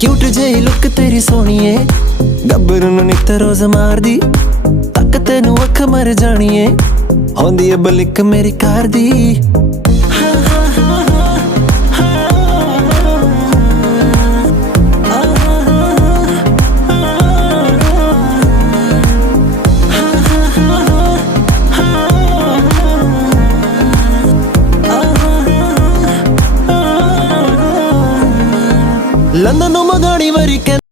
Cute जेही look तेरी सोहणीए, गब्बरू नूं नित रोज मारदी, तक तेनू अख मर जाणीए, होंदी ए बलिक मेरी कार दी। लंदन नूं मंगाणी वारी